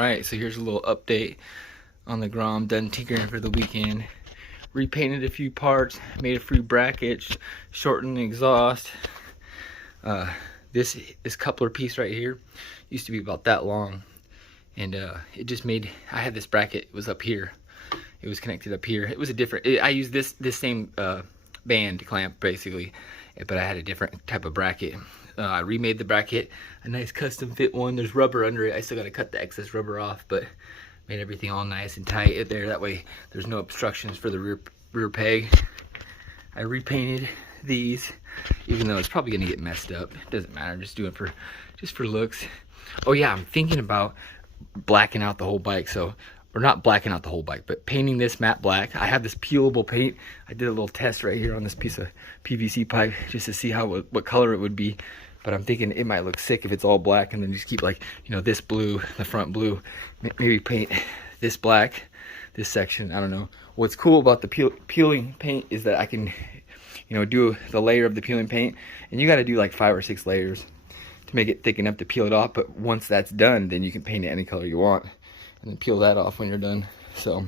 Alright, so here's a little update on the Grom. Done tinkering for the weekend. Repainted a few parts, made a few brackets, shortened the exhaust. This coupler piece right here used to be about that long, and it just made, I had this bracket, it was up here. It was connected up here. It was a different, I used this same band clamp basically, but I had a different type of bracket. I remade the bracket, a nice custom fit one. There's rubber under it. I still got to cut the excess rubber off, but made everything all nice and tight there. That way there's no obstructions for the rear peg. I repainted these, even though it's probably gonna get messed up. It doesn't matter, just do it just for looks. Oh yeah, I'm thinking about blacking out the whole bike. So, or not blacking out the whole bike, but painting this matte black. I have this peelable paint. I did a little test right here on this piece of PVC pipe just to see what color it would be. But I'm thinking it might look sick if it's all black, and then just keep, like, you know, this blue, the front blue. Maybe paint this black, this section. I don't know. What's cool about the peeling paint is that I can, you know, do the layer of the peeling paint, and you got to do like 5 or 6 layers to make it thick enough to peel it off. But once that's done, then you can paint it any color you want, and then peel that off when you're done. So,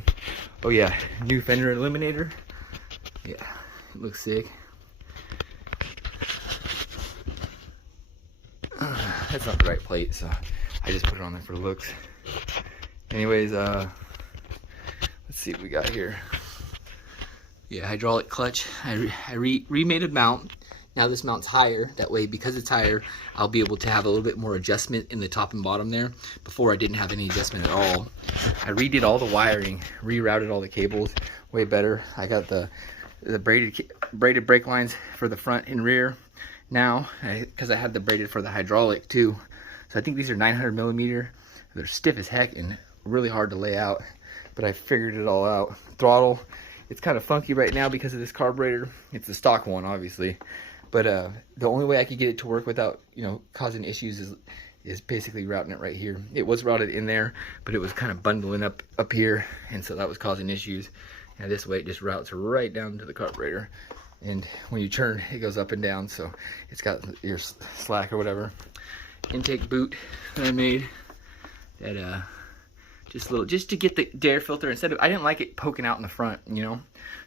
oh yeah, new Fender eliminator. Yeah, it looks sick. That's not the right plate, so I just put it on there for looks. Anyways, let's see what we got here. Yeah, hydraulic clutch. I remade a mount. Now this mount's higher. That way, because it's higher, I'll be able to have a little bit more adjustment in the top and bottom there. Before, I didn't have any adjustment at all. I redid all the wiring, rerouted all the cables way better. I got the braided brake lines for the front and rear now, because I had the braided for the hydraulic too. So I think these are 900 millimeter. They're stiff as heck and really hard to lay out, but I figured it all out. Throttle, it's kind of funky right now because of this carburetor. It's the stock one, obviously, but the only way I could get it to work without, you know, causing issues is basically routing it right here. It was routed in there, but it was kind of bundling up here, and so that was causing issues. And this way it just routes right down to the carburetor, and when you turn, it goes up and down, so it's got your slack or whatever. Intake boot that I made, that just to get the air filter, instead of, I didn't like it poking out in the front, you know,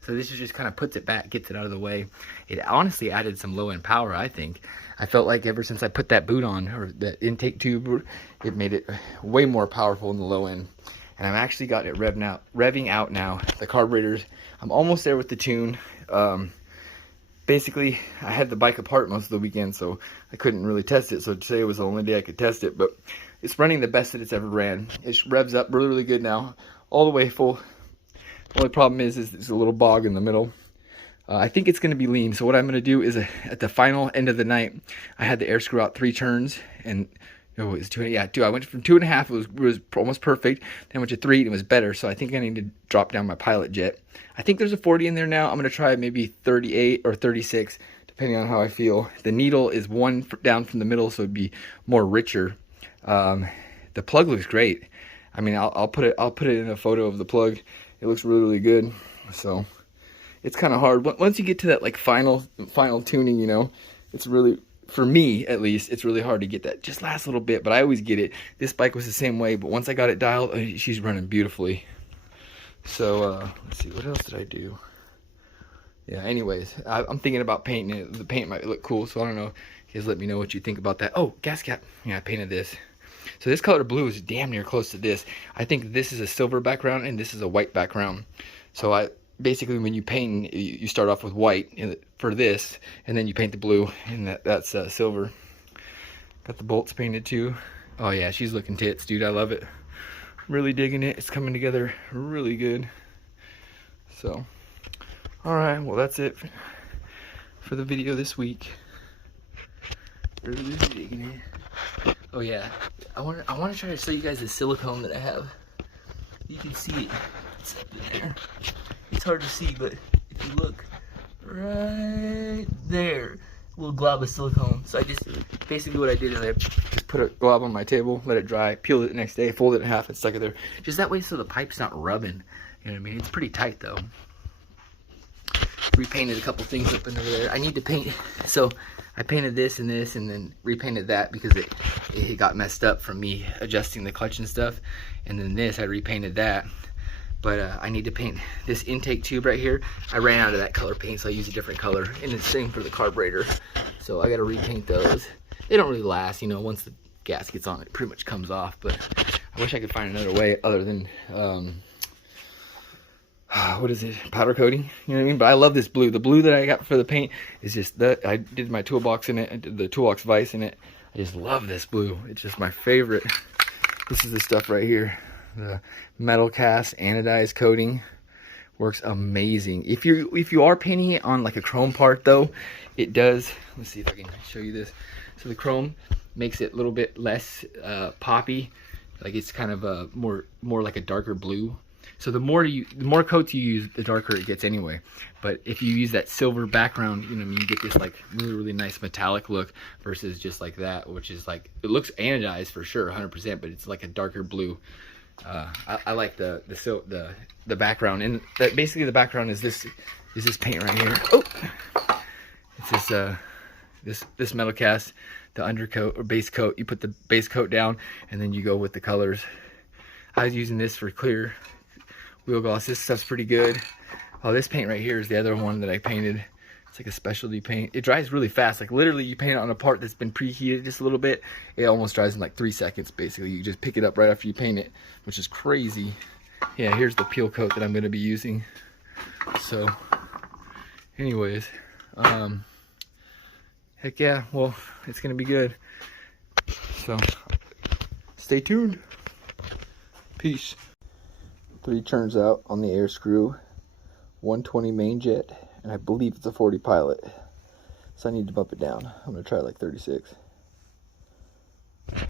so this just kind of puts it back, gets it out of the way. It honestly added some low end power, I think. I felt like ever since I put that boot on, or that intake tube, it made it way more powerful in the low end. And I've actually got it revving out now. The carburetors, I'm almost there with the tune. Basically, I had the bike apart most of the weekend, so I couldn't really test it. So today was the only day I could test it, but it's running the best that it's ever ran. It revs up really, really good now, all the way full. The only problem is there's a little bog in the middle. I think it's going to be lean. So what I'm going to do is at the final end of the night, I had the air screw out 3 turns, and it was 2. Yeah, 2. I went from 2.5. It was almost perfect. Then I went to 3, and it was better. So I think I need to drop down my pilot jet. I think there's a 40 in there now. I'm going to try maybe 38 or 36, depending on how I feel. The needle is 1 down from the middle, so it'd be more richer. The plug looks great. I mean, I'll put it in a photo of the plug. It looks really, really good. So it's kind of hard once you get to that, like, final tuning. You know, it's really, for me at least, it's really hard to get that just last little bit. But I always get it. This bike was the same way. But once I got it dialed, she's running beautifully. So let's see, what else did I do? Yeah, anyways, I'm thinking about painting it. The paint might look cool, so I don't know. You guys let me know what you think about that. Oh, gas cap. Yeah, I painted this. So this color blue is damn near close to this. I think this is a silver background and this is a white background. So basically, when you paint, you start off with white for this, and then you paint the blue, and that's silver. Got the bolts painted too. Oh yeah, she's looking tits, dude. I love it. Really digging it. It's coming together really good. So, all right, well, that's it for the video this week. Really digging it. Oh yeah, I want to try to show you guys the silicone that I have. You can see it. It's up in there. It's hard to see, but if you look right there, a little glob of silicone. So basically what I did is I just put a glob on my table, let it dry, peeled it the next day, folded it in half, and stuck it there. Just that way so the pipe's not rubbing. You know what I mean? It's pretty tight though. repainted a couple things up in over there. I need to paint, so I painted this and then repainted that because it got messed up from me adjusting the clutch and stuff. And then this, I repainted that. But I need to paint this intake tube right here. I ran out of that color paint, so I used a different color. And the same for the carburetor. So I gotta repaint those. They don't really last, you know, once the gas gets on, it pretty much comes off. But I wish I could find another way other than, what is it, powder coating, you know what I mean? But I love this blue. The blue that I got for the paint is just that. I did my toolbox in it, I did the toolbox vise in it. I just love this blue. It's just my favorite. This is the stuff right here. The metal cast anodized coating works amazing. If you are painting it on like a chrome part though, it does, let's see if I can show you this. So the chrome makes it a little bit less poppy, like it's kind of more like a darker blue. So the more coats you use, the darker it gets anyway. But if you use that silver background, you know, you get this like really nice metallic look versus just like that, which is like, it looks anodized for sure, 100%, but it's like a darker blue. I like the background, and that basically the background is this paint right here. Oh, it's this metal cast, the undercoat or base coat. You put the base coat down, and then you go with the colors. I was using this for clear wheel gloss. This stuff's pretty good. Oh, this paint right here is the other one that I painted. It's like a specialty paint. It dries really fast. Like literally you paint it on a part that's been preheated just a little bit, it almost dries in like 3 seconds basically. You just pick it up right after you paint it, which is crazy. Yeah, here's the peel coat that I'm gonna be using. So anyways, heck yeah, well, it's gonna be good. So stay tuned. Peace. 3 turns out on the air screw, 120 main jet, and I believe it's a 40 pilot, so I need to bump it down. I'm gonna try like 36.